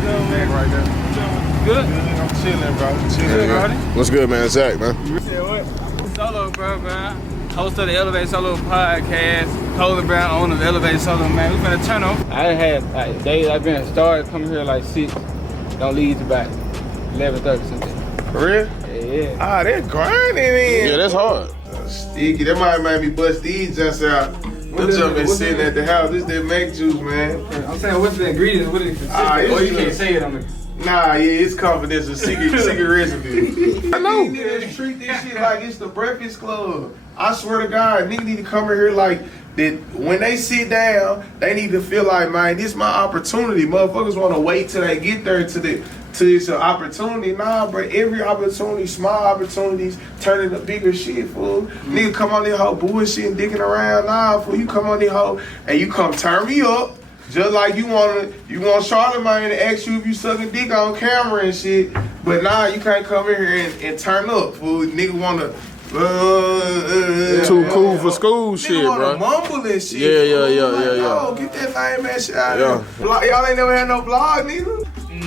front of the neck right there. Good? I'm chilling, bro. Chilling. What's good, man? Zach, man. You said what? Solo, bro, man. Host of the Elevate Solo podcast. Colin Brown, owner of Elevate Solo, man. We finna turn on. I had days I've been started coming here like 6. Don't leave to about 11:30 something. For real? Yeah. Ah, that's grinding in. Yeah, that's hard. Sticky. That might make me bust these just out. Them junk been sitting at the house. This JMAC'S juice, man. I'm saying, what's the ingredients? What is it? It's You can't say it on the... Nah, yeah, it's confidential. Secret recipe. I know. Niggas treat this shit like it's the Breakfast Club. I swear to God, niggas need to come in here like that. When they sit down, they need to feel like, man, this is my opportunity. Motherfuckers want to wait till they get there to this opportunity. Nah, bro, every opportunity, small opportunities, turn into bigger shit, fool. Nigga come on this whole bullshit and dicking around. Nah, fool, you come on this whole and you come turn me up. Just like you want Charlamagne to ask you if you sucking dick on camera and shit. But nah, you can't come in here and turn up, fool. Nigga wanna Too cool for school shit, bro. Mumble and shit. Yeah. Yo, get that lame ass shit out of here. Y'all ain't never had no vlog, neither?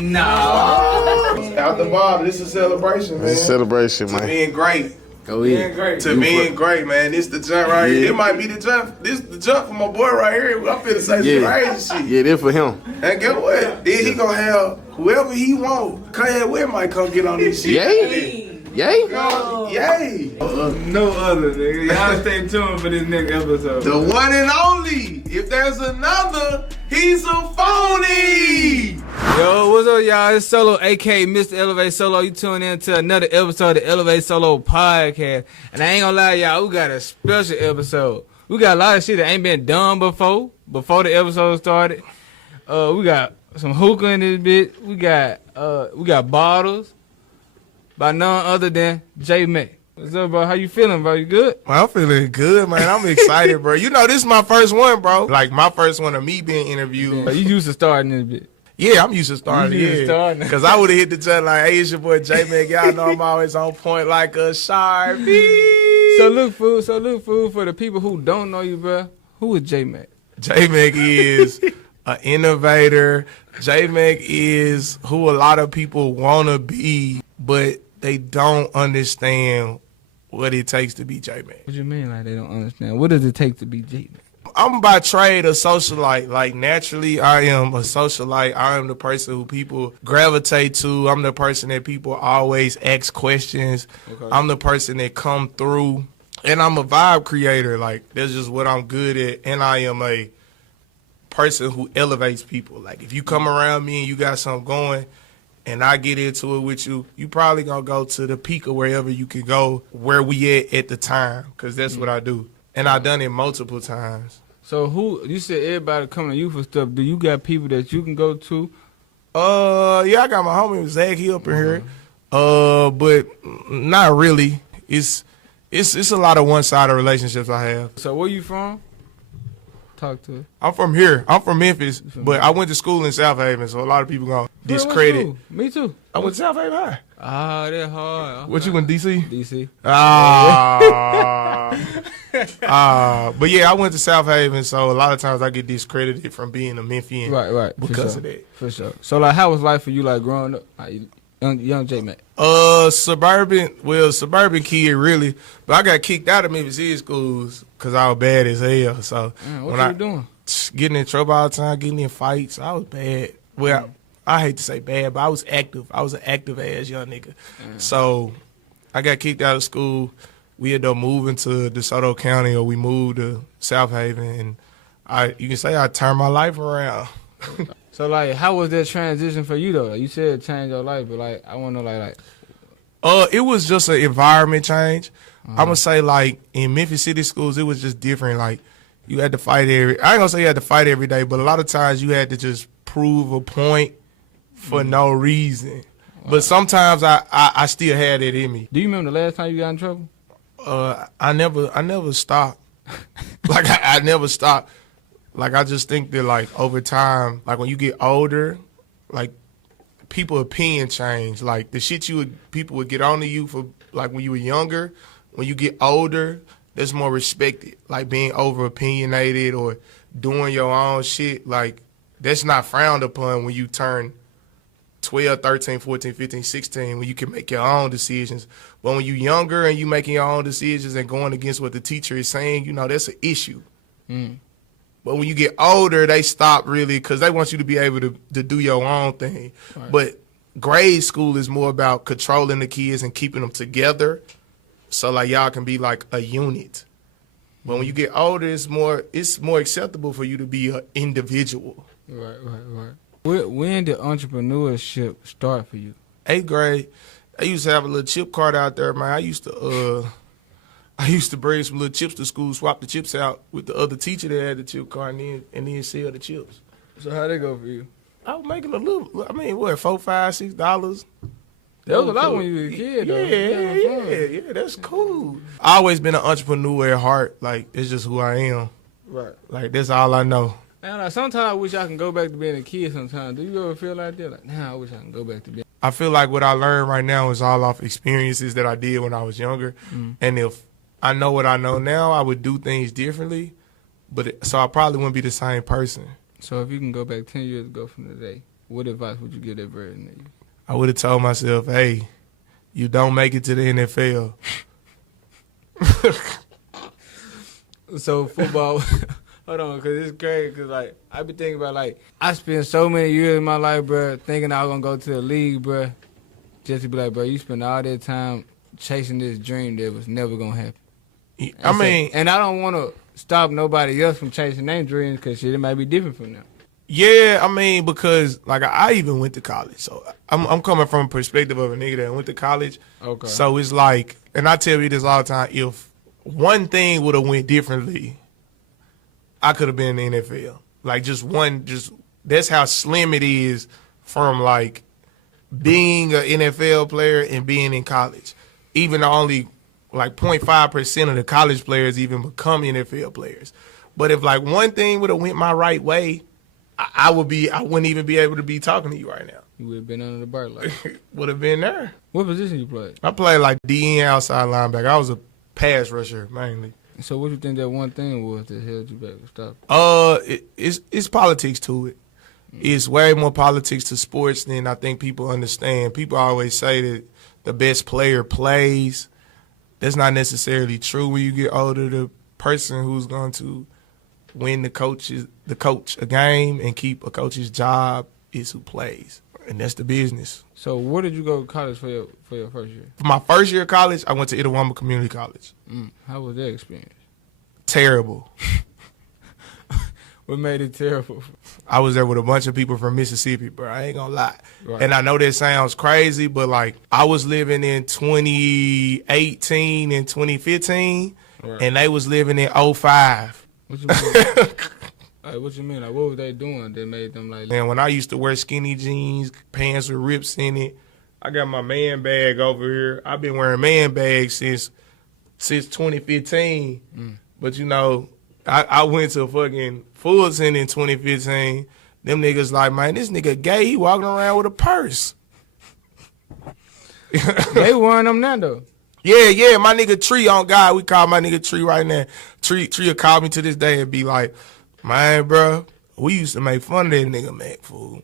No. Out the vibe, this is a celebration, man. It's a celebration, man. To being great. Go ahead. To being great, man. This the jump right here. It might be the jump. This the jump for my boy right here. I'm finna say some crazy shit. Yeah, this for him. And guess what? Then he gonna have whoever he want. Cuz Will might come get on this shit. Yay. Yay. No other, nigga. Y'all stay tuned for this next episode. The one and only. If there's another, he's a phony. Yo, what's up, y'all? It's Solo, aka Mr. Elevate Solo. You tune in to another episode of the Elevate Solo podcast. And I ain't gonna lie, y'all, we got a special episode. We got a lot of shit that ain't been done before the episode started. We got some hookah in this bitch. We got bottles by none other than JMAC'S. What's up, bro? How you feeling, bro? You good? Man, I'm feeling good, man. I'm excited, bro. You know, this is my first one, bro. Like, my first one of me being interviewed. Yeah, you used to starting this bitch. Yeah, I'm used to starting. Because I would have hit the chat like, hey, it's your boy JMAC'S. Y'all know I'm always on point like a Sharpie. So look, fool, for the people who don't know you, bro, who is JMAC'S? JMAC'S is an innovator. JMAC'S is who a lot of people want to be, but they don't understand what it takes to be JMAC'S. What you mean, like they don't understand? What does it take to be JMAC'S? I'm by trade a socialite. Like, naturally, I am a socialite. I am the person who people gravitate to. I'm the person that people always ask questions. Okay. I'm the person that come through. And I'm a vibe creator. Like, that's just what I'm good at. And I am a person who elevates people. Like, if you come around me and you got something going and I get into it with you, you probably going to go to the peak of wherever you can go, where we at the time, because that's what I do. And I've done it multiple times. So you said everybody coming to you for stuff. Do you got people that you can go to? Yeah, I got my homie Zach. He up in here. But not really. It's a lot of one-sided relationships I have. So where you from? Talk to her. I'm from here. I'm from Memphis, but I went to school in South Haven, so a lot of people gonna discredit. Me too. I went to South Haven High. Ah, that's hard. Okay. What, you went DC? DC. But yeah, I went to South Haven, so a lot of times I get discredited from being a Memphian. Right. Because of that. For sure. So like, how was life for you, like growing up, like, young JMAC'S? Suburban kid really, but I got kicked out of Memphis schools because I was bad as hell. So what you doing? Getting in trouble all the time, getting in fights. I was bad. Well, I hate to say bad, but I was active. I was an active ass young nigga. So I got kicked out of school. We ended up moving to DeSoto County, or we moved to South Haven, and you can say I turned my life around. So like, how was that transition for you though? You said it changed your life, but like, I want to know like. It was just an environment change. I'm gonna say like in Memphis City schools, it was just different. Like you had to fight I ain't gonna say you had to fight every day, but a lot of times you had to just prove a point for no reason. Wow. But sometimes I still had it in me. Do you remember the last time you got in trouble? I never stopped. Like I never stopped. Like I just think that like over time, like when you get older, like people opinion change. Like the shit people would get on to you for like when you were younger, when you get older, that's more respected. Like being over opinionated or doing your own shit, like that's not frowned upon when you turn 12, 13, 14, 15, 16, when you can make your own decisions. But when you're younger and you making your own decisions and going against what the teacher is saying, you know, that's an issue. But when you get older, they stop really because they want you to be able to do your own thing. Right. But grade school is more about controlling the kids and keeping them together so, like, y'all can be, like, a unit. But when you get older, it's more acceptable for you to be an individual. Right. When did entrepreneurship start for you? 8th grade. I used to have a little chip cart out there, man. I used to bring some little chips to school, swap the chips out with the other teacher that had the chip cart, and then sell the chips. So how'd that go for you? I was making a little. I mean, what, $4, $5, $6? That was a lot when you were a kid, though. Yeah, that's cool. I always been an entrepreneur at heart. Like, it's just who I am. Right. Like, that's all I know. Man, like, sometimes I wish I can go back to being a kid sometimes. Do you ever feel like that? Like, I wish I can go back to being. I feel like what I learned right now is all off experiences that I did when I was younger. And if I know what I know now, I would do things differently. So I probably wouldn't be the same person. So if you can go back 10 years ago from today, what advice would you give that version of you? I would have told myself, hey, you don't make it to the NFL. So football, hold on, because it's crazy, because, like, I be thinking about, like, I spent so many years in my life, bro, thinking I was going to go to the league, bro, just to be like, bro, you spent all that time chasing this dream that was never going to happen. And I don't want to stop nobody else from chasing their dreams because shit, it might be different from them. Yeah, I mean, because, like, I even went to college. So I'm coming from a perspective of a nigga that went to college. Okay. So it's like, and I tell you this all the time, if one thing would have went differently, I could have been in the NFL. Like, that's how slim it is from, like, being an NFL player and being in college. Even only, like, 0.5% of the college players even become NFL players. But if, like, one thing would have went my right way, I wouldn't even be able to be talking to you right now. You would have been under the bird light. Would have been there. What position you played? I played like DN outside linebacker. I was a pass rusher mainly. So what do you think that one thing was that held you back to stop? It's politics to it. It's way more politics to sports than I think people understand. People always say that the best player plays. That's not necessarily true when you get older. The person who's going to win the coach a game and keep a coach's job is who plays, and that's the business. So where did you go to college for your first year? For my first year of college, I went to Itawamba Community College. How was that experience? Terrible. What made it terrible? I was there with a bunch of people from Mississippi, bro. I ain't gonna lie. Right. And I know that sounds crazy, but, like, I was living in 2018 and 2015, right, and they was living in 05. What you mean? What you mean? Like, what were they doing that made them like? And when I used to wear skinny jeans, pants with rips in it, I got my man bag over here. I've been wearing man bags since 2015. But, you know, I went to fucking Fulton in 2015. Them niggas like, man, this nigga gay. He walking around with a purse. They wearing them now, though. Yeah, my nigga Tree on God. We call my nigga Tree right now. Tree will call me to this day and be like, man, bro, we used to make fun of that nigga Mac, fool.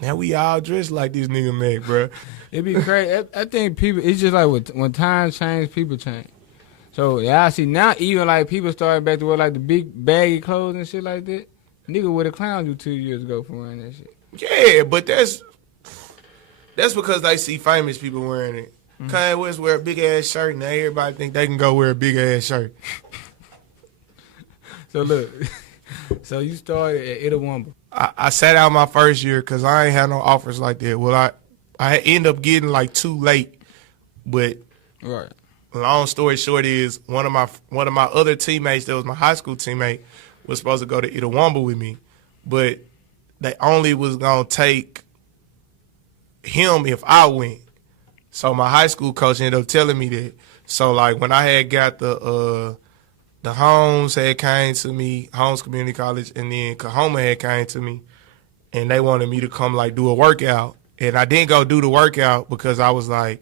Now we all dressed like this nigga Mac, bro. It be crazy. I think people, it's just like when times change, people change. So, yeah, I see now even, like, people starting back to wear, like, the big baggy clothes and shit like that. Nigga would have clowned you 2 years ago for wearing that shit. Yeah, but that's because they see famous people wearing it. Kanye West wear a big-ass shirt, now everybody think they can go wear a big-ass shirt. So, look, so you started at Itawamba. I sat out my first year because I ain't had no offers like that. Well, I end up getting, like, too late, but right. Long story short is one of my other teammates that was my high school teammate was supposed to go to Itawamba with me, but they only was going to take him if I went. So my high school coach ended up telling me that. So, like, when I had got the Holmes had came to me, Holmes Community College, and then Kahoma had came to me, and they wanted me to come, like, do a workout. And I didn't go do the workout because I was like,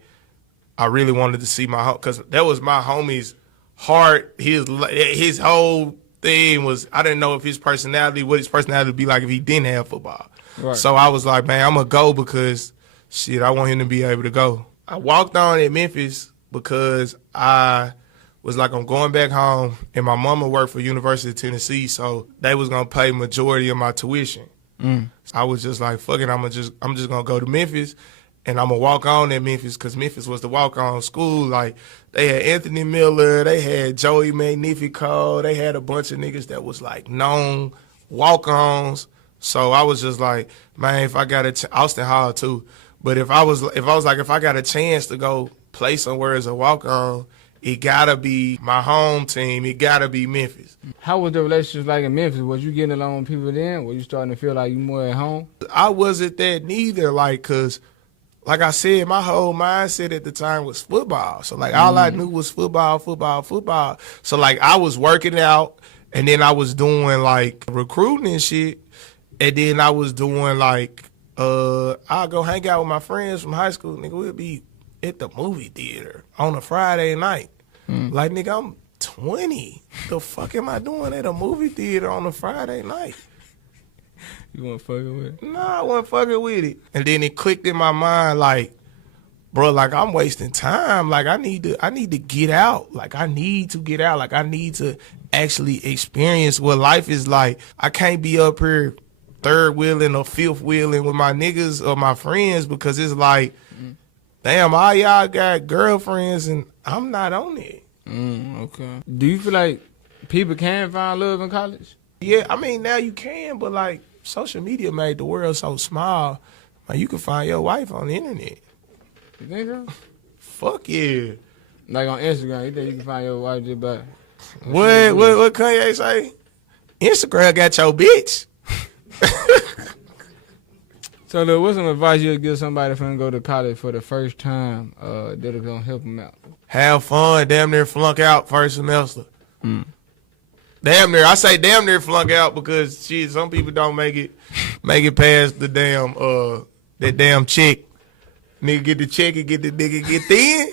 I really wanted to see my home, because that was my homie's heart. His whole thing was, I didn't know what his personality would be like if he didn't have football. Right. So I was like, man, I'm going to go because shit, I want him to be able to go. I walked on at Memphis because I was like, I'm going back home, and my mama worked for University of Tennessee, so they was gonna pay majority of my tuition. I was just like, fuck it, I'm just gonna go to Memphis, and I'm gonna walk on at Memphis because Memphis was the walk-on school. Like, they had Anthony Miller, they had Joey Magnifico, they had a bunch of niggas that was like known walk-ons. So I was just like, man, if I got Austin Hall too, but if I got a chance to go play somewhere as a walk-on, it gotta be my home team. It gotta be Memphis. How was the relationships like in Memphis? Was you getting along with people then? Were you starting to feel like you more at home? I wasn't that neither, like, cause like I said, my whole mindset at the time was football. So like all I knew was football. So like I was working out, and then I was doing like recruiting and shit, and then I was doing like I'll go hang out with my friends from high school. Nigga, we'll be at the movie theater on a Friday night. Like, nigga, I'm 20. The fuck am I doing at a movie theater on a Friday night? You weren't fucking with it? Nah, I wasn't fucking with it. And then it clicked in my mind, like, bro, like, I'm wasting time. Like, I need to get out. Like, I need to get out. Like, I need to actually experience what life is like. I can't be up here third wheeling or fifth wheeling with my niggas or my friends, because it's like, damn, all y'all got girlfriends and I'm not on it. Okay. Do you feel like people can find love in college? Yeah, I mean, now you can, but like, social media made the world so small. Like, you can find your wife on the internet. You think so? Fuck yeah. Like on Instagram, you think you can find your wife just by... What Kanye say? Instagram got your bitch. So, look, what's some advice you'd give somebody from go to college for the first time that'll gonna help them out? Have fun. Damn near flunk out first semester. Damn near. I say damn near flunk out because shit, some people don't make it past the damn that damn check. Nigga get the check and get the nigga get thin.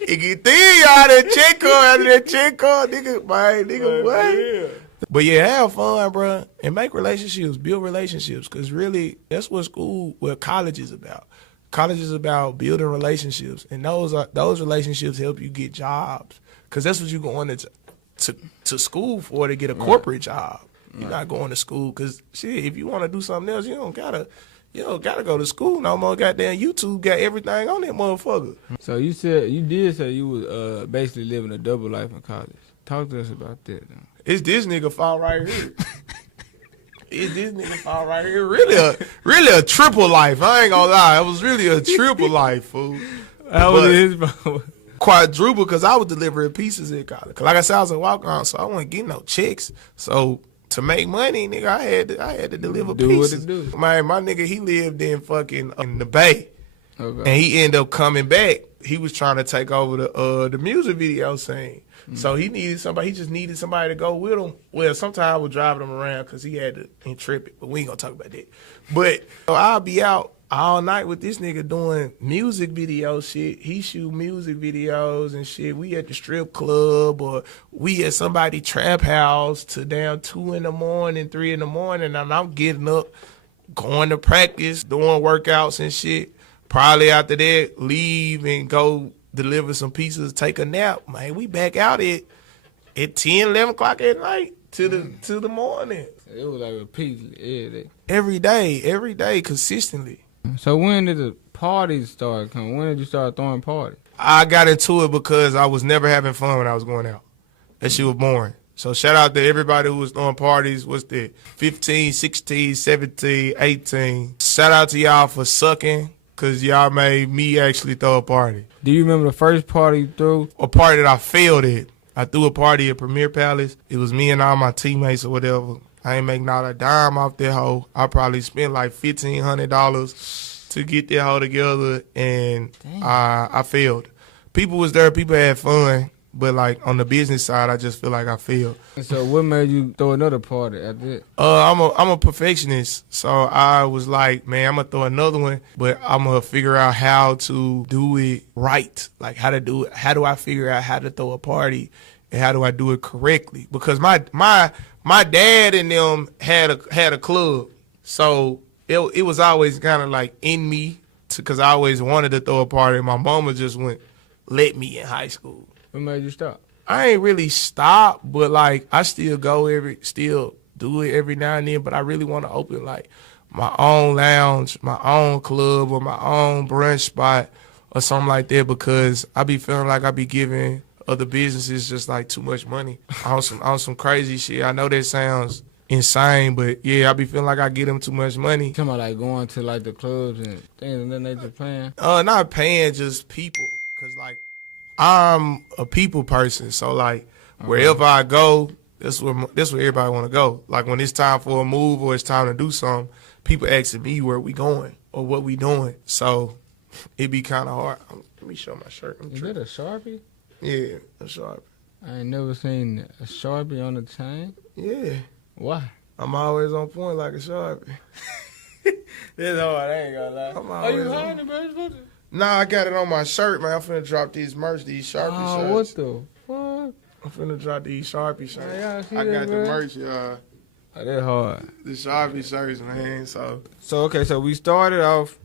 It get thin out of that check card, out of that check card, nigga. Man, nigga, what? Yeah. But yeah, have fun, bro, and make relationships, build relationships, because really, that's what college is about. College is about building relationships, and those relationships help you get jobs, because that's what you're going to school for, to get a corporate job. You're not going to school because shit. If you want to do something else, you don't gotta go to school no more. Goddamn, YouTube got everything on that motherfucker. So you did say you was basically living a double life in college. Talk to us about that, though. It's this nigga fault right here. It's this nigga fault right here. Really a triple life. I ain't gonna lie. It was really a triple life, fool. How was his fault? Quadruple, because I was delivering pieces in college. Cause like I said, I was a walk-on, so I wasn't getting no checks. So to make money, nigga, I had to deliver pieces. What it do. My nigga, he lived in fucking in the Bay. Okay. And he ended up coming back. He was trying to take over the music video scene. So he just needed somebody to go with him. Well, sometimes I was driving him around because he had to Intrepid, but we ain't gonna talk about that. But I'll be out all night with this nigga doing music video shit. He shoot music videos and shit. We at the strip club, or we at somebody trap house to down 2 in the morning, 3 in the morning, and I'm getting up, going to practice, doing workouts and shit. Probably after that, leave and go deliver some pieces, take a nap. Man, we back out at 10, 11 o'clock at night to the morning. It was like repeatedly Every day, consistently. So when did the parties start coming? When did you start throwing parties? I got into it because I was never having fun when I was going out. That shit was boring. So shout out to everybody who was throwing parties. What's that? 15, 16, 17, 18. Shout out to y'all for sucking, because y'all made me actually throw a party. Do you remember the first party you threw? A party that I failed at. I threw a party at Premier Palace. It was me and all my teammates or whatever. I ain't make not a dime off that hoe. I probably spent like $1,500 to get that hoe together, and I failed. People was there. People had fun. But like on the business side, I just feel like I failed. And so what made you throw another party after that? I'm a perfectionist, so I was like, man, I'm gonna throw another one, but I'm gonna figure out how to do it right. Like how to do it. How do I figure out how to throw a party, and how do I do it correctly? Because my dad and them had a club, so it was always kind of like in me because I always wanted to throw a party. My mama just went, let me in high school. What made you stop? I ain't really stopped, but like I still still do it every now and then. But I really want to open like my own lounge, my own club, or my own brunch spot or something like that, because I be feeling like I be giving other businesses just like too much money on some crazy shit. I know that sounds insane, but yeah, I be feeling like I give them too much money. You talking about like going to like the clubs and things and then they just paying? Not paying, just people, cause like I'm a people person, so like wherever I go, that's where everybody want to go. Like when it's time for a move or it's time to do something, people asking me where we going or what we doing. So it be kind of hard. Let me show my shirt. Is that a Sharpie? Yeah, a Sharpie. I ain't never seen a Sharpie on the chain. Yeah. Why? I'm always on point like a Sharpie. That's hard, I ain't gonna lie. Are you hiding it, bro? Nah, I got it on my shirt, man. I'm finna drop these Sharpie shirts. What the fuck? I'm finna drop these Sharpie shirts. I got that, the bro? merch, y'all. Oh, that hard. The Sharpie shirts, man. So okay, so we started off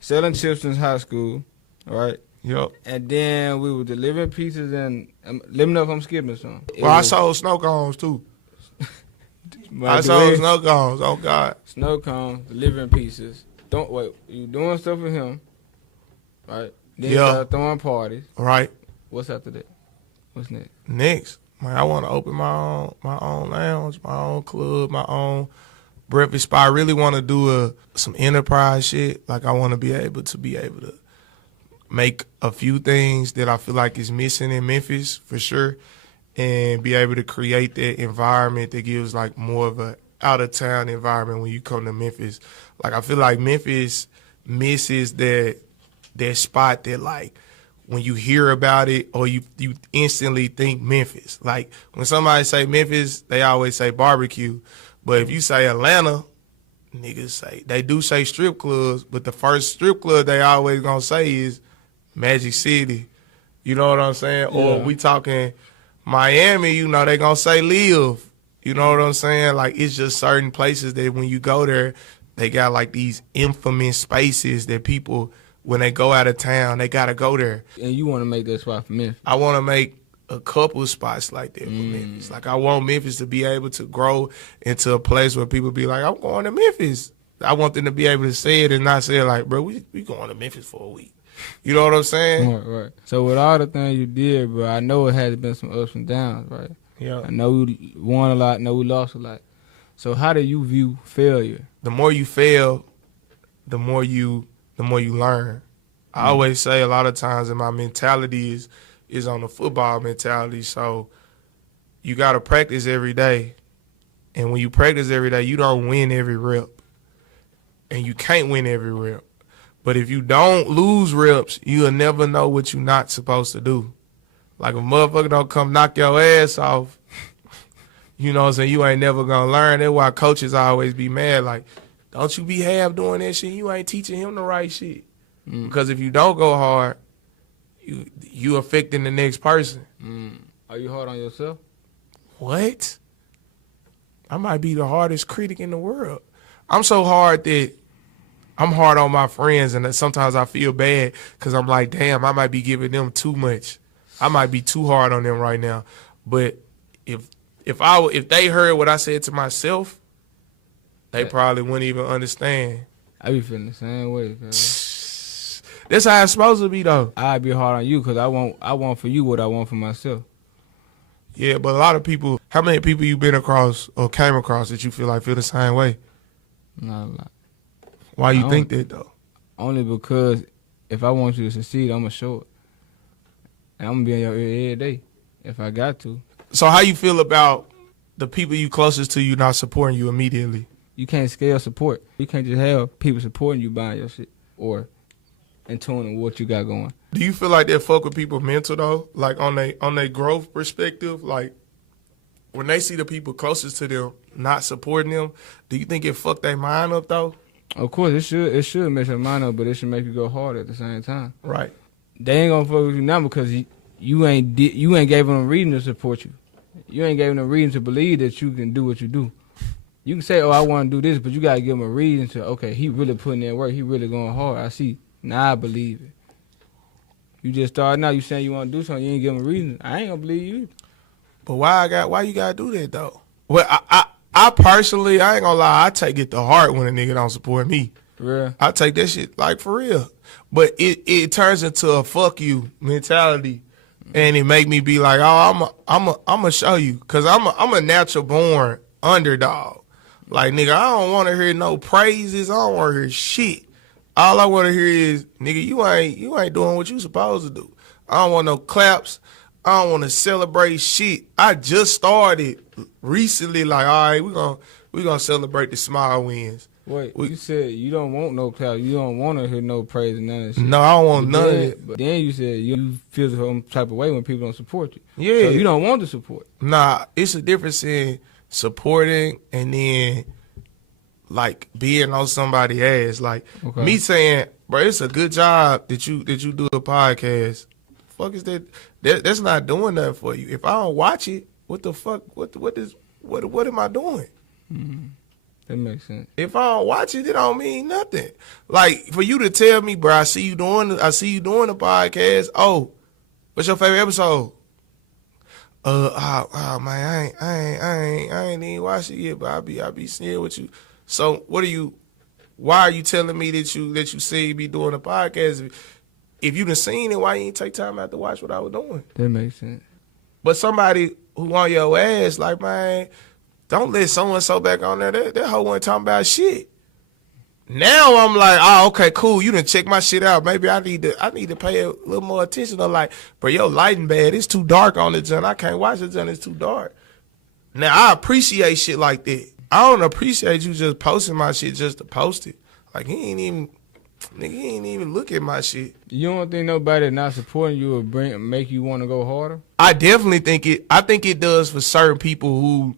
selling chips in high school, right? Yup. And then we were delivering pizzas and let me know if I'm skipping something. Well, I sold snow cones too. I sold snow cones. Oh God. Snow cones, delivering pizzas. Don't wait. You doing stuff with him, right? Then you start throwing parties. Right. What's after that? What's next? Next, man, I want to open my own lounge, my own club, my own breakfast spot. I really want to do some enterprise shit. Like I want to be able to make a few things that I feel like is missing in Memphis for sure, and be able to create that environment that gives like more of a out of town environment when you come to Memphis. Like I feel like Memphis misses that spot that like when you hear about it or you instantly think Memphis. Like when somebody say Memphis, they always say barbecue. But if you say Atlanta, niggas they do say strip clubs, but the first strip club they always gonna say is Magic City. You know what I'm saying? Yeah. Or we talking Miami, you know, they gonna say Live. You know what I'm saying? Like it's just certain places that when you go there, they got like these infamous spaces that people, when they go out of town, they gotta go there. And you want to make that spot for Memphis? I want to make a couple of spots like that for Memphis. Like I want Memphis to be able to grow into a place where people be like, I'm going to Memphis. I want them to be able to say it and not say it like, bro, we going to Memphis for a week. You know what I'm saying? Right. So with all the things you did, bro, I know it has been some ups and downs, right? Yeah. I know we won a lot, I know we lost a lot. So how do you view failure? The more you fail, the more you learn. I always say a lot of times that my mentality is on the football mentality. So you got to practice every day. And when you practice every day, you don't win every rep. And you can't win every rep. But if you don't lose reps, you'll never know what you're not supposed to do. Like a motherfucker don't come knock your ass off, you know what I'm saying, you ain't never gonna learn. That's why coaches always be mad, like, don't you be half doing that shit, you ain't teaching him the right shit. Because if you don't go hard, you affecting the next person. Are you hard on yourself? What? I might be the hardest critic in the world. I'm so hard that I'm hard on my friends, and sometimes I feel bad because I'm like, damn, I might be giving them too much. I might be too hard on them right now. But if they heard what I said to myself, they probably wouldn't even understand. I be feeling the same way, bro. That's how it's supposed to be, though. I be hard on you because I want for you what I want for myself. Yeah, but a lot of people, how many people you been across or came across that you feel the same way? Not a lot. Why you think that, though? Only because if I want you to succeed, I'm going to show it. And I'm going to be in your ear every day if I got to. So how you feel about the people you closest to you not supporting you immediately? You can't scale support. You can't just have people supporting you buying your shit or in tune with what you got going. Do you feel like that fuck with people mental, though? Like on they growth perspective? Like when they see the people closest to them not supporting them, do you think it fuck their mind up, though? Of course, it should mess your mind up, but it should make you go hard at the same time. Right. They ain't gonna fuck with you now because you ain't gave them a reason to support you. You ain't gave them a reason to believe that you can do what you do. You can say, "Oh, I want to do this," but you gotta give them a reason to. Okay, he really putting in work. He really going hard. I see. Nah, I believe it. You just starting out, you saying you want to do something, you ain't give them a reason. I ain't gonna believe you. But why you gotta do that though? Well, I personally, I ain't gonna lie, I take it to heart when a nigga don't support me. For real. I take that shit like for real. But it turns into a fuck you mentality, and it make me be like, oh, I'm gonna show you, cause I'm a natural born underdog. Like, nigga, I don't want to hear no praises. I don't want to hear shit. All I want to hear is, nigga, you ain't doing what you supposed to do. I don't want no claps. I don't want to celebrate shit. I just started recently, like, all right, we gonna celebrate the small wins. Wait, you said you don't want no clout. You don't want to hear no praise and none of that shit. No, I don't want none of it. But then you said you feel some type of way when people don't support you. Yeah. So you don't want to support. Nah, it's a difference in supporting and then like being on somebody's ass. Like me saying, bro, it's a good job that you do a podcast. Fuck is that? That's not doing nothing for you. If I don't watch it, what the fuck? What am I doing? Mm-hmm. That makes sense. If I don't watch it, it don't mean nothing. Like for you to tell me, bro, I see you doing the podcast. Oh, what's your favorite episode? Oh man, I ain't even watched it yet, but I be seeing what you. So why are you telling me that you say you be doing a podcast? If you done seen it, why you ain't take time out to watch what I was doing? That makes sense. But somebody who on your ass, like, man, don't let so-and-so back on there. That hoe wasn't talking about shit. Now I'm like, oh, okay, cool. You done check my shit out. Maybe I need to pay a little more attention. I'm like, bro, your lighting bad. It's too dark on the joint. I can't watch the joint. It's too dark. Now I appreciate shit like that. I don't appreciate you just posting my shit just to post it. Like he ain't even look at my shit. You don't think nobody not supporting you will make you want to go harder? I definitely think it. I think it does for certain people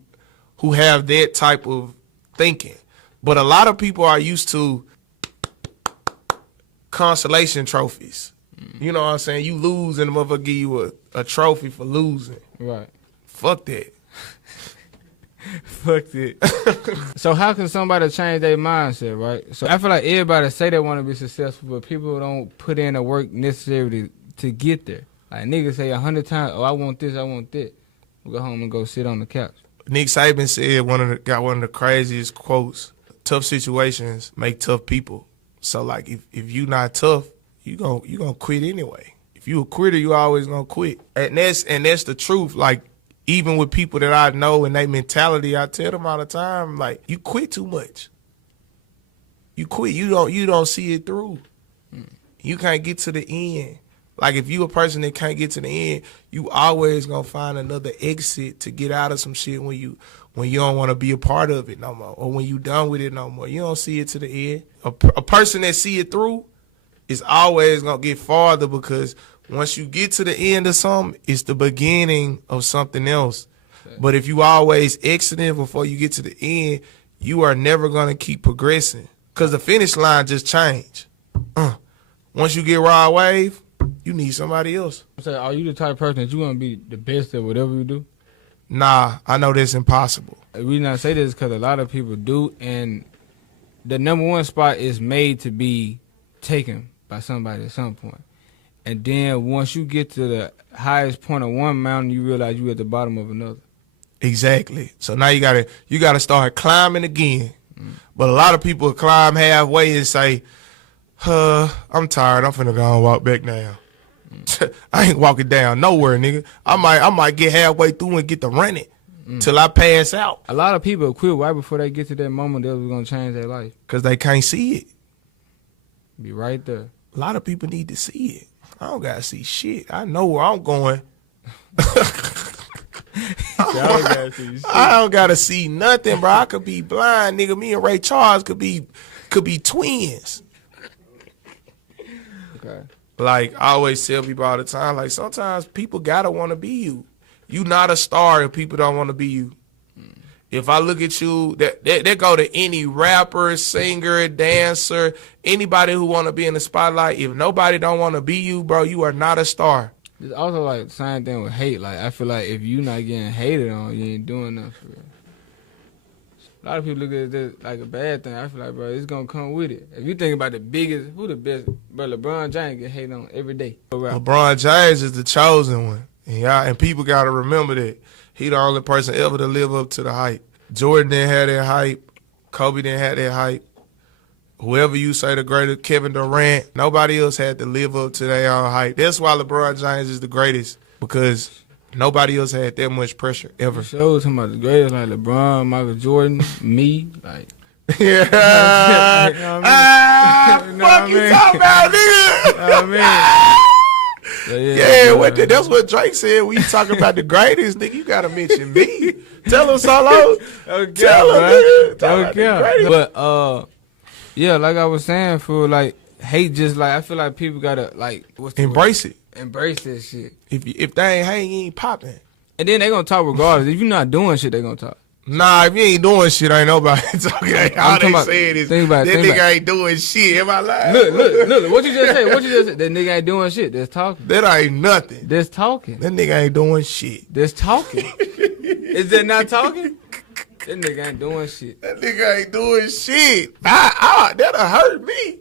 who have that type of thinking. But a lot of people are used to consolation trophies. You know what I'm saying? You lose and the motherfucker give you a trophy for losing. Right. Fuck that. Fuck it. So how can somebody change their mindset, right? So I feel like everybody say they want to be successful, but people don't put in the work necessary to get there. Like niggas say 100 times, oh, I want this, I want that. We'll go home and go sit on the couch. Nick Saban said got one of the craziest quotes. Tough situations make tough people. So like if you not tough, you gonna quit anyway. If you a quitter, you always gonna quit. And that's the truth. Like even with people that I know and their mentality, I tell them all the time, like, you quit too much. You quit. You don't see it through. You can't get to the end. Like if you a person that can't get to the end, you always gonna find another exit to get out of some shit when you don't want to be a part of it no more, or when you done with it no more. You don't see it to the end. A person that see it through is always gonna get farther, because once you get to the end of something, it's the beginning of something else. Okay. But if you always exiting before you get to the end, you are never gonna keep progressing, because the finish line just changed. Once you get Rod Wave, you need somebody else. So are you the type of person that you want to be the best at whatever you do? Nah, I know that's impossible. The reason I say this is because a lot of people do, and the number one spot is made to be taken by somebody at some point. And then once you get to the highest point of one mountain, you realize you're at the bottom of another. Exactly. So now you gotta start climbing again. But a lot of people climb halfway and say, I'm tired. I'm finna go and walk back down. I ain't walking down nowhere, nigga. I might get halfway through and get to running till I pass out. A lot of people quit right before they get to that moment that was gonna change their life. Cause they can't see it. Be right there. A lot of people need to see it. I don't gotta see shit. I know where I'm going. I don't gotta see nothing, bro. I could be blind, nigga. Me and Ray Charles could be twins. Okay. Like I always tell people all the time, like sometimes people gotta want to be you. You not a star if people don't want to be you. If I look at you, that go to any rapper, singer, dancer, anybody who want to be in the spotlight. If nobody don't want to be you, bro, you are not a star. It's also like the same thing with hate. Like I feel like if you not getting hated on, you ain't doing nothing for real. A lot of people look at this like a bad thing. I feel like, bro, it's gonna come with it. If you think about the biggest, who the best, bro, LeBron James get hated on every day. LeBron James is the chosen one, and people gotta remember that he the only person ever to live up to the hype. Jordan didn't have that hype. Kobe didn't have that hype. Whoever you say the greatest, Kevin Durant, nobody else had to live up to their own hype. That's why LeBron James is the greatest, because nobody else had that much pressure ever. Shows him about the greatest, like LeBron, Michael Jordan, me, like. Yeah. You know what I mean? Fuck you talking about, nigga? You know what I mean? Yeah, that's what Drake said when you talking about the greatest, nigga. You gotta mention me. Tell him Solo. Okay, Tell him, nigga. Talk about the okay. greatest. But yeah, like I was saying, for like hate, just like I feel like people gotta like Embrace it. Embrace that shit. If they ain't hating, you ain't popping. And then they gonna talk regardless. If you're not doing shit, they gonna talk. Nah, if you ain't doing shit, ain't nobody talking. All they saying is that nigga ain't doing shit. Am I lying? Look. What you just said? That nigga ain't doing shit. That's talking. That ain't nothing. That's talking. That nigga ain't doing shit. That's talking. Is that not talking? That nigga ain't doing shit. That nigga ain't doing shit. That'll hurt me.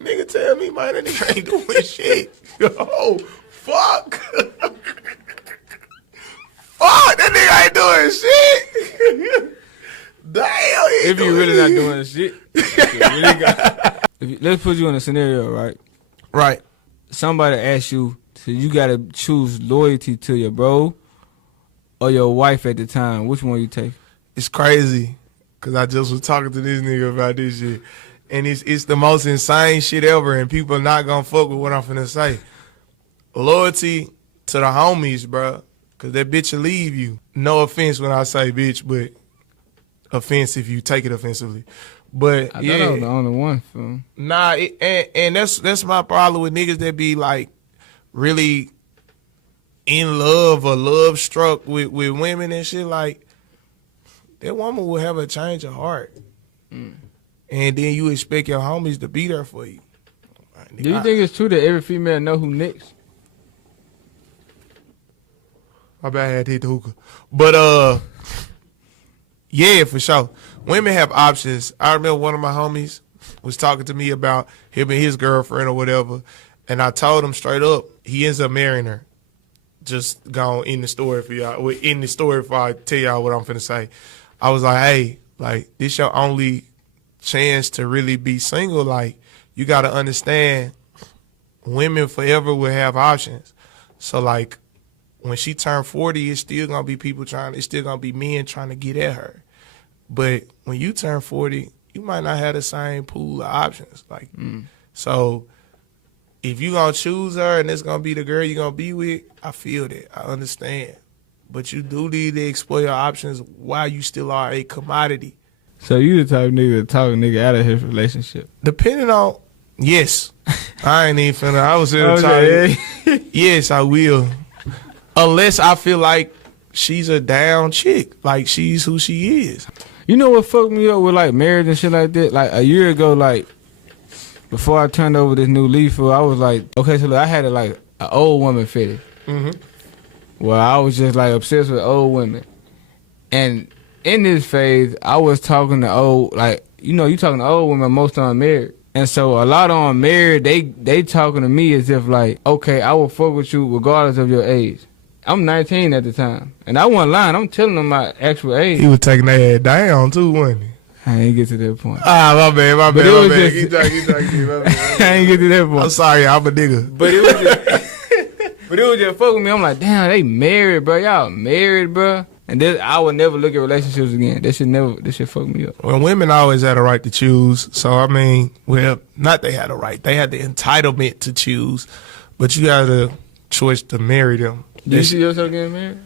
Nigga tell me, man, that nigga ain't doing shit. Oh, fuck. Fuck, that nigga ain't doing shit. Damn, if you really not doing shit. Let's put you in a scenario, right? Right. Somebody asks you, so you gotta choose loyalty to your bro or your wife at the time. Which one you take? It's crazy, cause I just was talking to this nigga about this shit, and it's the most insane shit ever, and people not gonna fuck with what I'm finna say. Loyalty to the homies, bro, cause that bitch will leave you. No offense when I say bitch, but offense if you take it offensively. But I thought I was the only one. Fool. Nah, and that's my problem with niggas that be like really in love or love struck with women and shit. Like, that woman will have a change of heart. And then you expect your homies to be there for you. Like, do you think it's true that every female know who next? My bad, I had to hit the hookah. But, yeah, for sure. Women have options. I remember one of my homies was talking to me about him and his girlfriend or whatever, and I told him straight up, he ends up marrying her. Just gonna end the story for y'all. Well, end the story before I tell y'all what I'm finna say. I was like, hey, like, this your only chance to really be single. Like, you gotta understand, women forever will have options. So, like, when she turned 40, it's still gonna be it's still gonna be men trying to get at her. But when you turn 40, you might not have the same pool of options. Like, so if you gonna choose her and it's gonna be the girl you gonna be with, I feel that. I understand. But you do need to explore your options while you still are a commodity. So you the type of nigga to talk a nigga out of his relationship? Depending on, yes. I ain't even finna, I was gonna tell you. Yes, I will. Unless I feel like she's a down chick. Like, she's who she is. You know what fucked me up with, like, marriage and shit like that? Like, a year ago, like, before I turned over this new leaf, I was like, okay, so look, I had an old woman fetish. Well, I was just, like, obsessed with old women. And in this phase, I was talking to old, like, you know, you talking to old women, most of them married. And so a lot of them married, they talking to me as if, like, okay, I will fuck with you regardless of your age. I'm 19 at the time. And I wasn't lying. I'm telling them my actual age. He was taking their head down, too, wasn't he? I ain't get to that point. Ah, my bad. My bad. Keep talking. I ain't get to that point. I'm sorry, I'm a nigga. But it was just fuck with me. I'm like, damn, they married, bro. Y'all married, bro. And this, I would never look at relationships again. This shit fuck me up. Well, women always had a right to choose. So, I mean, well, not they had a right. They had the entitlement to choose. But you got a choice to marry them. Do you see yourself getting married?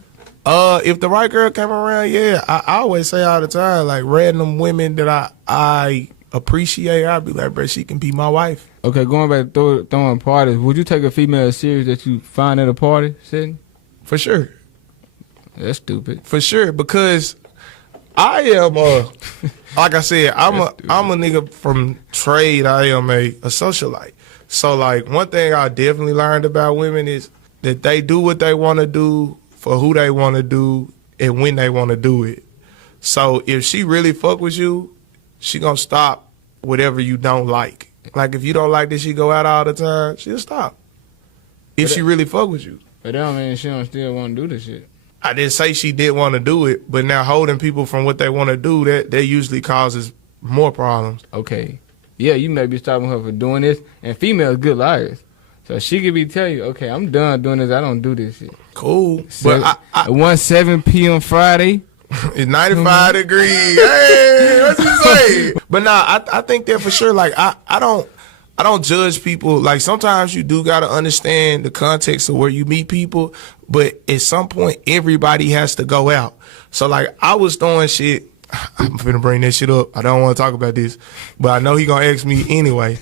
If the right girl came around, yeah. I always say all the time, like, random women that I appreciate, I'd be like, bro, she can be my wife. Okay, going back to throwing parties, would you take a female serious that you find at a party setting? For sure. That's stupid. For sure, because I am like I said, I'm a nigga from trade. I am a socialite. So, like, one thing I definitely learned about women is that they do what they want to do for who they want to do and when they want to do it. So if she really fuck with you, she gonna stop whatever you don't like. Like if you don't like that she go out all the time, she'll stop. If she really fuck with you. But that don't mean she don't still want to do this shit. I didn't say she didn't want to do it, but now holding people from what they want to do, that usually causes more problems. Okay. Yeah, you may be stopping her for doing this, and females good liars. So she could be telling you, okay, I'm done doing this. I don't do this shit. Cool. But at 7 p.m. Friday. It's 95 degrees. Hey, what you say? But nah, I think that for sure. Like I don't judge people. Like sometimes you do gotta understand the context of where you meet people, but at some point everybody has to go out. So like I was throwing shit. I'm finna bring that shit up. I don't want to talk about this, but I know he gonna ask me anyway.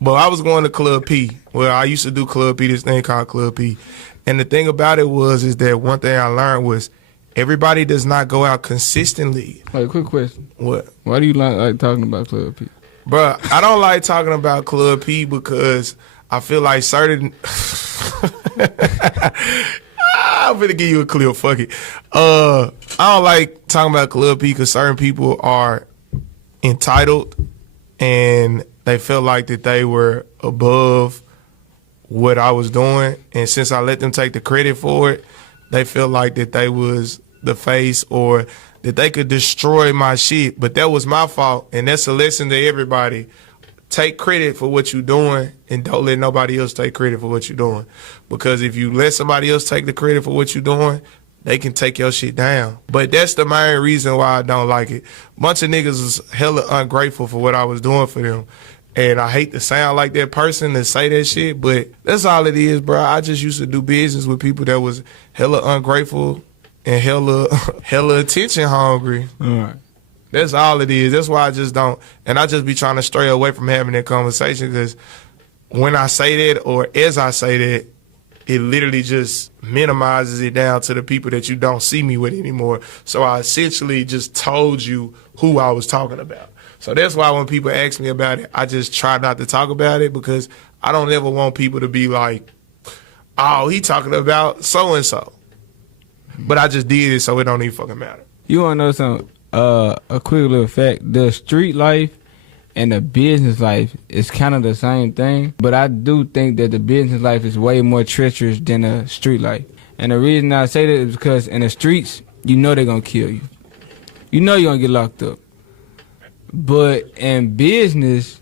But I was going to Club P. Well, I used to do Club P, this thing called Club P. And the thing about it is that one thing I learned was everybody does not go out consistently. Wait, quick question. What? Why do you like talking about Club P? Bruh, I don't like talking about Club P because I feel like certain... I'm gonna give you a clip, fuck it. I don't like talking about Club P because certain people are entitled and they felt like that they were above what I was doing. And since I let them take the credit for it, they felt like that they was the face or that they could destroy my shit. But that was my fault. And that's a lesson to everybody. Take credit for what you're doing and don't let nobody else take credit for what you're doing. Because if you let somebody else take the credit for what you're doing, they can take your shit down. But that's the main reason why I don't like it. Bunch of niggas was hella ungrateful for what I was doing for them. And I hate to sound like that person to say that shit, but that's all it is, bro. I just used to do business with people that was hella ungrateful and hella attention hungry. All right. That's all it is. That's why I just don't. And I just be trying to stray away from having that conversation because when I say that or as I say that, it literally just minimizes it down to the people that you don't see me with anymore. So I essentially just told you who I was talking about. So that's why when people ask me about it, I just try not to talk about it because I don't ever want people to be like, oh, he talking about so-and-so. But I just did it so it don't even fucking matter. You want to know something? A quick little fact. The street life and the business life is kind of the same thing, but I do think that the business life is way more treacherous than the street life. And the reason I say that is because in the streets, you know they're going to kill you. You know you're going to get locked up. But in business,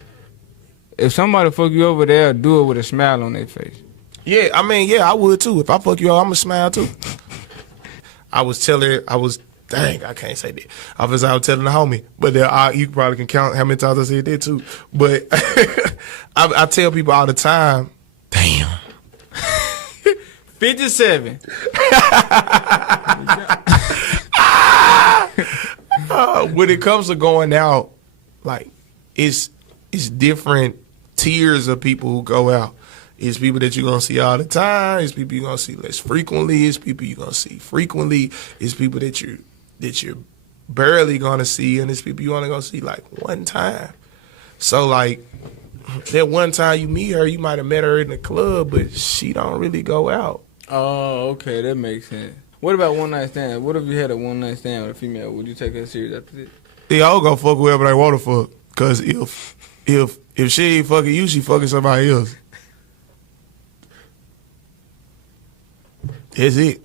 if somebody fuck you over there, do it with a smile on their face. Yeah, I mean, yeah, I would too. If I fuck you up, I'm going to smile too. Dang, I can't say that. I was out telling the homie, but you probably can count how many times I said that too. But I tell people all the time, damn. 57. When it comes to going out, like it's different tiers of people who go out. It's people that you're gonna see all the time. It's people you're gonna see less frequently. It's people you're gonna see frequently. It's people that you're barely gonna see, and it's people you only gonna see like one time. So like that one time you meet her, you might have met her in the club, but she don't really go out. Oh, okay, that makes sense. What about one night stand? What if you had a one night stand with a female? Would you take her serious after this? Yeah, I'll go fuck whoever they want to fuck. Cause if she ain't fucking you, she fucking somebody else. That's it.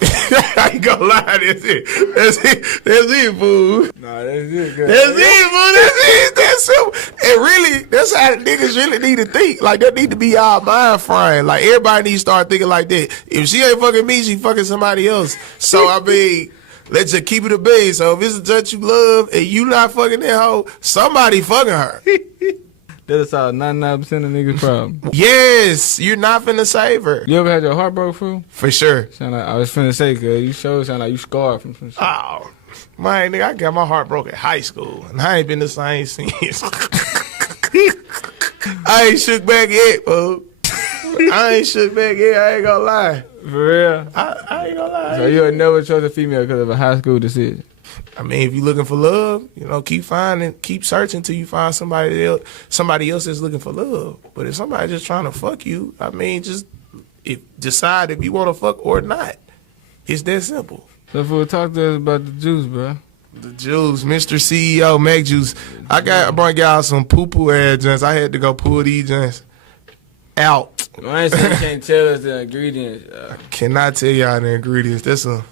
I ain't gonna lie, that's it. That's it, fool. Nah, that's it, girl. That's it, fool. That's it. That's simple. And really, that's how niggas really need to think. Like, that need to be our mind frame. Like, everybody needs to start thinking like that. If she ain't fucking me, she fucking somebody else. So, I mean, let's just keep it a bean. So, if it's a judge you love and you not fucking that hoe, somebody fucking her. That'll solve 99% of niggas' problem. Yes, you're not finna save her. You ever had your heart broke, fool? For sure. Sound like, I was finna say, cause you sound like you scarred from some shit. Oh, man, nigga, I got my heart broke at high school, and I ain't been the same since. I ain't shook back yet, fool. I ain't shook back yet, I ain't gonna lie. For real? I ain't gonna lie. So you would never trust a female because of a high school decision? I mean, if you're looking for love, keep searching till you find somebody else that's looking for love. But if somebody just trying to fuck you, I mean, just if you want to fuck or not. It's that simple. So, fool, talk to us about the juice, bro. The juice, Mr. CEO, Mac Juice. I brought y'all some poo-poo ass joints. I had to go pull these joints out. I ain't saying you can't tell us the ingredients. Cannot tell y'all the ingredients. That's a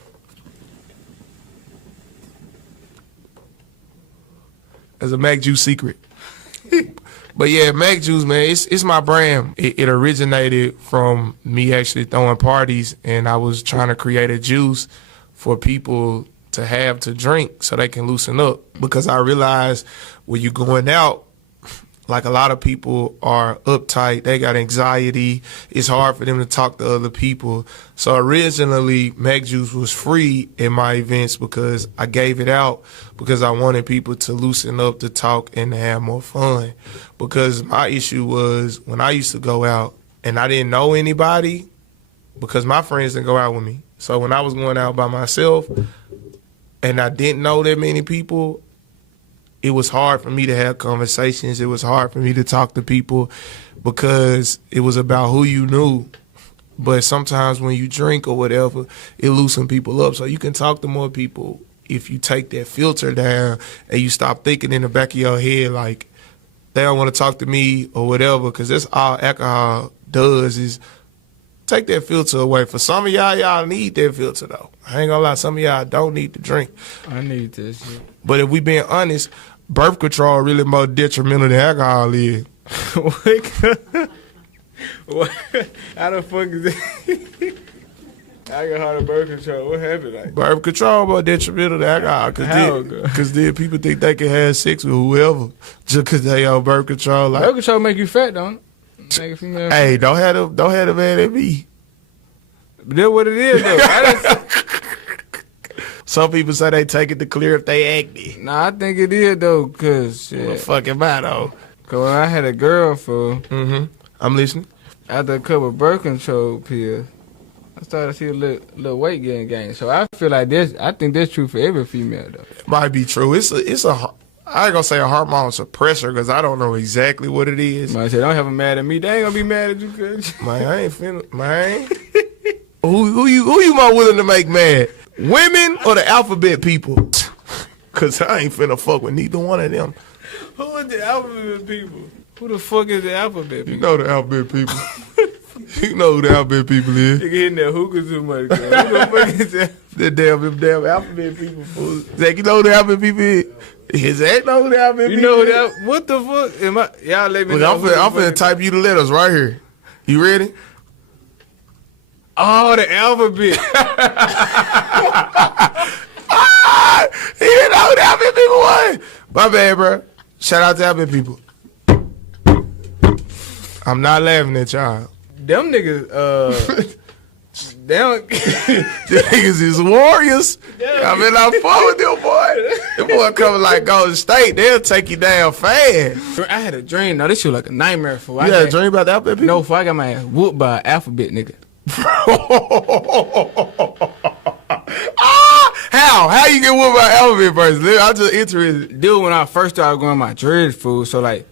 Mac Juice secret. But yeah, Mac Juice, man, it's my brand. It originated from me actually throwing parties, and I was trying to create a juice for people to have to drink so they can loosen up. Because I realized when you're going out, like a lot of people are uptight, they got anxiety, it's hard for them to talk to other people. So originally, Mac Juice was free in my events because I gave it out because I wanted people to loosen up, to talk, and to have more fun. Because my issue was when I used to go out and I didn't know anybody because my friends didn't go out with me. So when I was going out by myself and I didn't know that many people, it was hard for me to have conversations. It was hard for me to talk to people because it was about who you knew. But sometimes when you drink or whatever, it loosens people up. So you can talk to more people if you take that filter down and you stop thinking in the back of your head like, they don't want to talk to me or whatever, because that's all alcohol does is take that filter away. For some of y'all need that filter, though. I ain't gonna lie, some of y'all don't need to drink. I need this shit. But if we being honest, birth control really more detrimental than alcohol is. What? How the fuck is that? I got hard birth control. What happened? Like birth control more detrimental than alcohol. Because then people think they can have sex with whoever just because they on birth control. Like, birth control make you fat, don't it? Make a female hey, don't have the man at me. But that's what it is, though. Some people say they take it to clear if they acne. Nah, I think it is, though, because shit. What fucking matter? Because when I had a girl for... I'm listening. After a couple of birth control pills, I started to see a little weight gain. So I feel like this. I think that's true for every female, though. Might be true. It's a I ain't gonna say a hormone suppressor because I don't know exactly what it is. Man, I said, don't have them mad at me. They ain't gonna be mad at you, cuz. Man, I ain't finna, man. who you more willing to make mad? Women or the alphabet people? Cause I ain't finna fuck with neither one of them. Who is the alphabet people? Who the fuck is the alphabet people? You know the alphabet people. You know who the alphabet people is. You hitting that hookah too much, cuz. Who the fuck is that? The damn alphabet people, fool. Zach, you know who the alphabet people is? Zach know who the alphabet people is? You know that? What the fuck? Y'all let me Look, know. I'm finna type you the letters right here. You ready? Oh, the alphabet. He didn't know who the alphabet people was. My bad, bro. Shout out to alphabet people. I'm not laughing at y'all. Them niggas, they don't. Them niggas is warriors. I mean, I'm fuck with them, boy. Them boy coming like Golden State. They'll take you down fast. I had a dream. No, this shit was like a nightmare for. You had a dream about the alphabet people? No, for I got my ass whooped by an alphabet nigga. How you get whooped by alphabet person? I'm just interested. Dude, when I first started going my dreads, fool, so like,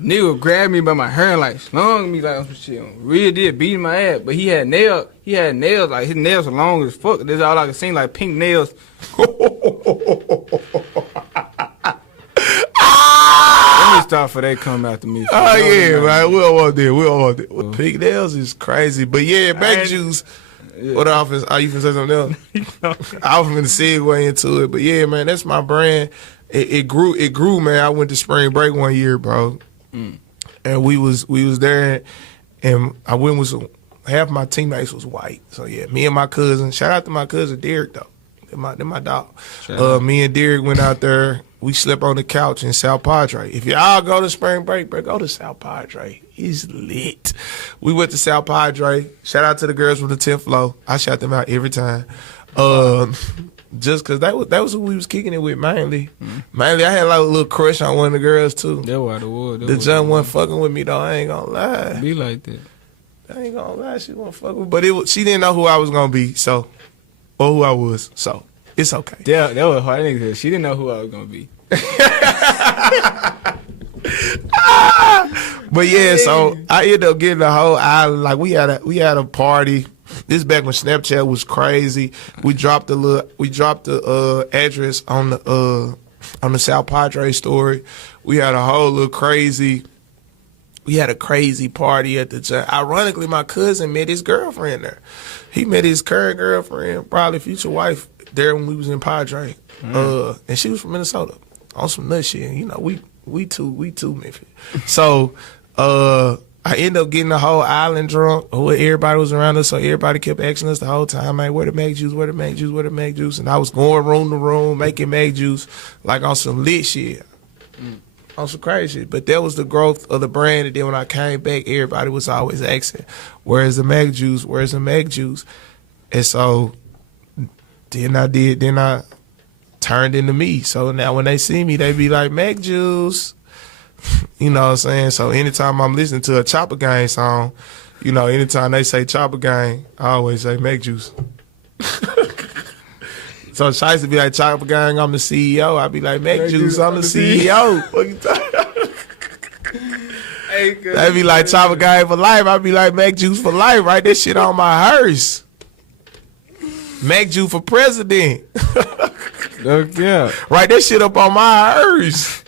nigga would grab me by my hair and like slung me like on some shit. Really did beating my ass, but he had nails. Like his nails were long as fuck. That's all I could see, like pink nails. Let me stop for they come after me. Oh yeah, man. We don't want that. Pink nails is crazy, but yeah, Mac Juice. Yeah. What offense? Are you finna say something else? I was finna segue into it, but yeah, man, that's my brand. It grew, man. I went to spring break one year, bro. And we was there, and I went with half my teammates was white. So yeah, me and my cousin. Shout out to my cousin Derek though. They're my dog. Me and Derek went out there. We slept on the couch in South Padre. If y'all go to spring break, go to South Padre. It's lit. We went to South Padre. Shout out to the girls from the 10th floor. I shout them out every time. Just because that was who we was kicking it with mainly. Mainly, I had like a little crush on one of the girls too. That was the word. The John wasn't fucking with me though. I ain't gonna lie. Be like that. I ain't gonna lie. She wasn't fucking with me. But she didn't know who I was gonna be, or who I was. So it's okay. That was hard. Nigga. She didn't know who I was gonna be. But yeah, so I ended up getting the whole island. Like we had a party. This back when Snapchat was crazy. We dropped the address on the South Padre story. We had a whole little crazy. We had a crazy party at the joint. Ironically, my cousin met his girlfriend there. He met his current girlfriend, probably future wife, there when we was in Padre. And she was from Minnesota on some nut shit. You know, we too Memphis. So I ended up getting the whole island drunk. Everybody was around us, so everybody kept asking us the whole time, man, where the Mac juice, where the Mac juice, where the Mac juice? And I was going room to room making Mac juice like on some lit shit. On some crazy shit. But that was the growth of the brand. And then when I came back, everybody was always asking, where's the Mac juice? Where's the Mac juice? And so then I turned into me. So now when they see me, they be like, Mac juice. You know what I'm saying? So anytime I'm listening to a Chopper Gang song, you know, anytime they say Chopper Gang, I always say Mac juice. So Shiesty be like, Chopper Gang, I'm the CEO. I be like, Mac juice, I'm the CEO. What you talking? They be like, Chopper Gang for life. I be like, Mac juice for life. Write that shit on my hearse. Mac juice for president. Yeah. Write that shit up on my hearse.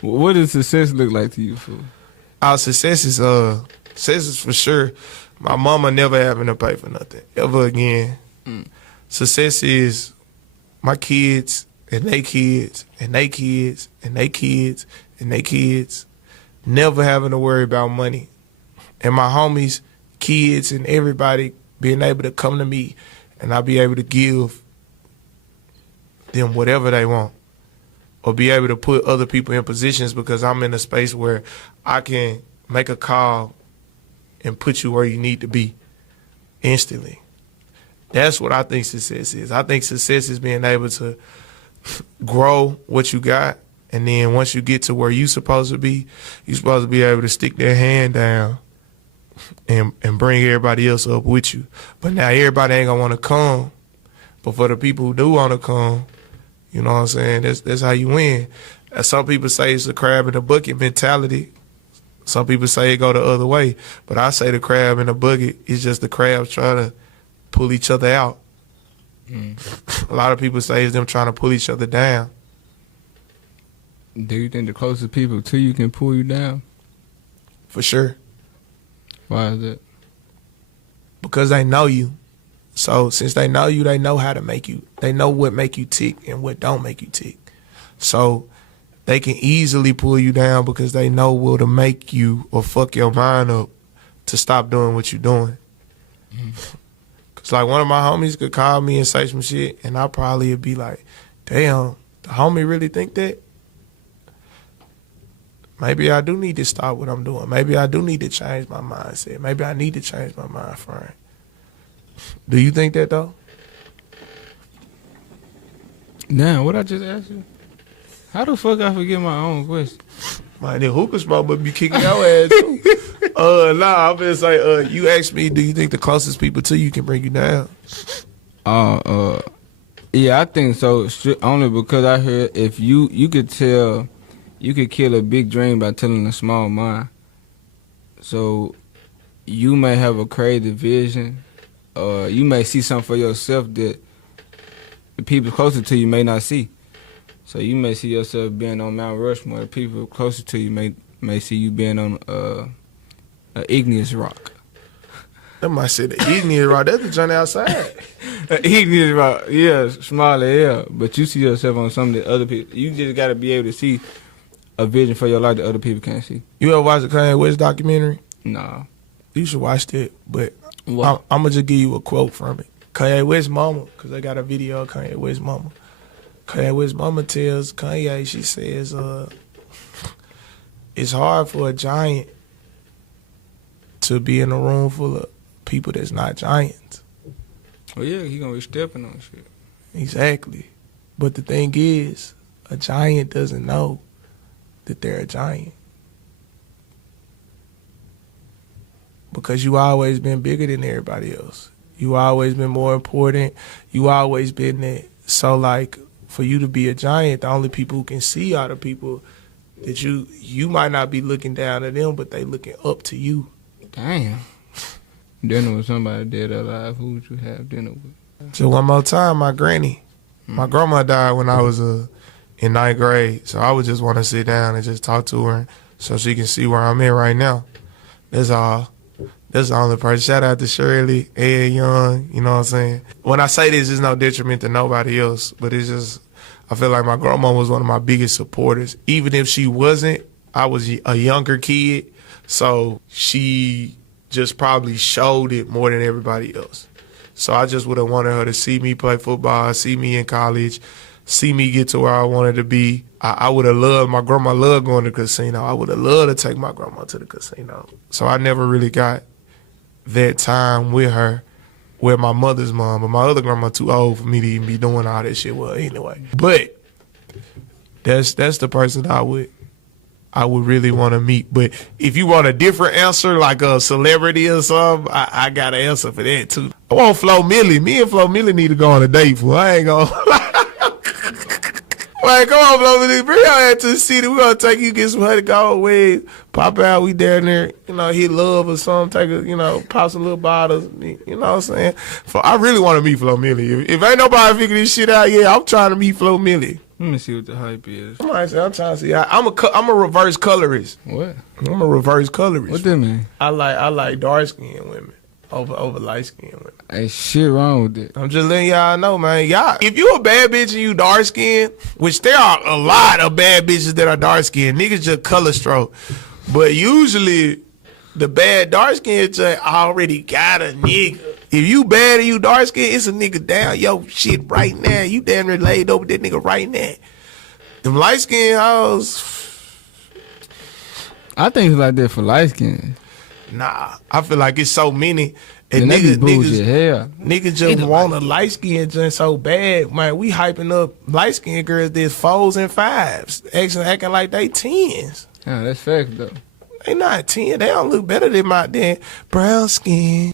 What does success look like to you, fool? Our success is for sure. My mama never having to pay for nothing ever again. Success is my kids and they kids and they kids and they kids and they kids never having to worry about money. And my homies, kids, and everybody being able to come to me and I'll be able to give them whatever they want. Or be able to put other people in positions because I'm in a space where I can make a call and put you where you need to be instantly. That's what I think success is. I think success is being able to grow what you got, and then once you get to where you're supposed to be able to stick their hand down and bring everybody else up with you. But now everybody ain't gonna want to come. But for the people who do want to come, you know what I'm saying? That's how you win. Some people say it's the crab in the bucket mentality. Some people say it go the other way. But I say the crab in the bucket is just the crabs trying to pull each other out. A lot of people say it's them trying to pull each other down. Do you think the closest people to you can pull you down? For sure. Why is that? Because they know you. So since they know you, they know how to make you. They know what make you tick and what don't make you tick. So they can easily pull you down because they know what'll make you or fuck your mind up to stop doing what you're doing. Cause like one of my homies could call me and say some shit and I probably would be like, damn, the homie really think that? Maybe I do need to stop what I'm doing. Maybe I do need to change my mindset. Maybe I need to change my mind frame. Do you think that though? Nah, what I just asked you? How the fuck I forget my own question? Man, that hookah smoke would be kicking your ass too. Nah, I'm gonna say, you asked me, do you think the closest people to you can bring you down? Yeah, I think so. Only because I heard if you could tell, you could kill a big dream by telling a small mind. So you may have a crazy vision. You may see something for yourself that the people closer to you may not see. So you may see yourself being on Mount Rushmore. The people closer to you may see you being on an igneous rock. That might say the igneous rock. That's the joint outside. An igneous rock, yeah, smaller, yeah. But you see yourself on something that other people. You just got to be able to see a vision for your life that other people can't see. You ever watch the Kanye West documentary? Nah. You should watch that, but I'm What? going to just give you a quote from it. Kanye West mama, because they got a video of Kanye West mama. Kanye West mama tells Kanye, she says, it's hard for a giant to be in a room full of people that's not giants. Well, yeah, he gonna be stepping on shit. Exactly. But the thing is, a giant doesn't know that they're a giant. Because you always been bigger than everybody else. You always been more important. You always been that. So like, for you to be a giant, the only people who can see are the people that you might not be looking down at them, but they looking up to you. Damn. Dinner with somebody dead or alive. Who would you have dinner with? Just one more time, my granny. My grandma died when I was in ninth grade, so I would just want to sit down and just talk to her so she can see where I'm in right now. That's all. That's the only person. Shout out to Shirley, Ed Young, you know what I'm saying? When I say this, it's no detriment to nobody else, but it's just, I feel like my grandma was one of my biggest supporters. Even if she wasn't, I was a younger kid, so she just probably showed it more than everybody else. So I just would have wanted her to see me play football, see me in college, see me get to where I wanted to be. I would have loved, my grandma loved going to the casino. I would have loved to take my grandma to the casino. So I never really got that time with her, with my mother's mom. But my other grandma too old for me to even be doing all that shit. Well, anyway. But that's the person I would really want to meet. But if you want a different answer, like a celebrity or something, I got an answer for that too. I want Flo Milli. Me and Flo Milli need to go on a date, fool. I ain't gonna Like, come on, Flo Milli. Bring your ass to the city. We're gonna take you, get some honey gold wig, pop out, we down there, hit love or something, take a, pop some little bottles, you know what I'm saying? I really want to meet Flo Milli. If ain't nobody figure this shit out yet, I'm trying to meet Flo Milli. Let me see what the hype is. I'm trying to see. I'm a reverse colorist. What? I'm a reverse colorist. What that mean? I like dark skinned women over light skinned women. Ain't shit wrong with it. I'm just letting y'all know, man. Y'all, if you a bad bitch and you dark skinned, which there are a lot of bad bitches that are dark skinned, niggas just color stroke. But usually the bad dark skinned just already got a nigga. If you bad and you dark skinned, it's a nigga down yo shit right now. You damn near laid over that nigga right now. Them light skinned hoes. I think it's like that for light skin. Nah, I feel like it's so many. And Niggas just want a light skin just so bad. Man, we hyping up light skin girls that's 4s and 5s, acting like they 10s. Yeah, that's fact though. They not 10. They don't look better than my damn brown skin.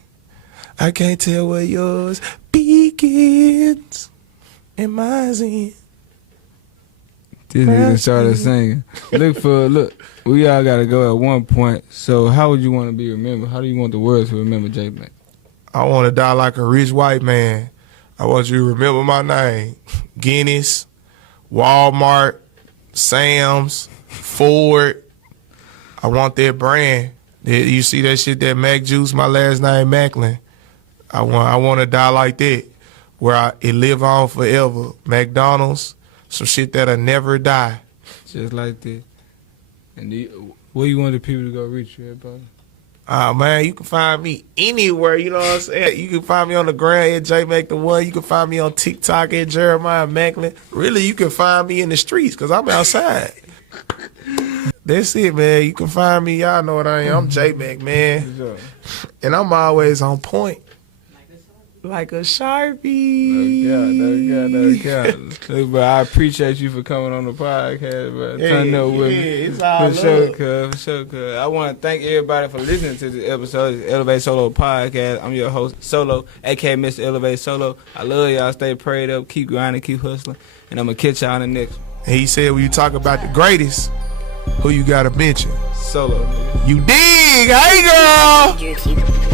I can't tell where yours begins and mine's in. This nigga started singing. Look, we all gotta go at one point. So how would you want to be remembered? How do you want the world to remember JMAC? I want to die like a rich white man. I want you to remember my name. Guinness, Walmart, Sam's, Ford. I want that brand. You see that shit, that Mac Juice, my last name Macklin. I want to die like that, where it live on forever. McDonald's, some shit that'll never die. Just like that. And where you want the people to go reach you, everybody? Man, you can find me anywhere, you know what I'm saying? You can find me on the gram at JMAC1. You can find me on TikTok at Jeremiah Macklin. Really, you can find me in the streets because I'm outside. That's it, man. You can find me. Y'all know what I am. I'm JMAC, man. And I'm always on point. Like a Sharpie. No doubt. Look, bro, I appreciate you for coming on the podcast, bro. Turn up with me. It's all For sure, cuz. I want to thank everybody for listening to this episode of the Elevate Solo Podcast. I'm your host, Solo, a.k.a. Mr. Elevate Solo. I love y'all. Stay prayed up. Keep grinding. Keep hustling. And I'm going to catch y'all in the next one. And he said when you talk about the greatest, who you got to mention? Solo, nigga. You dig? Hey, girl.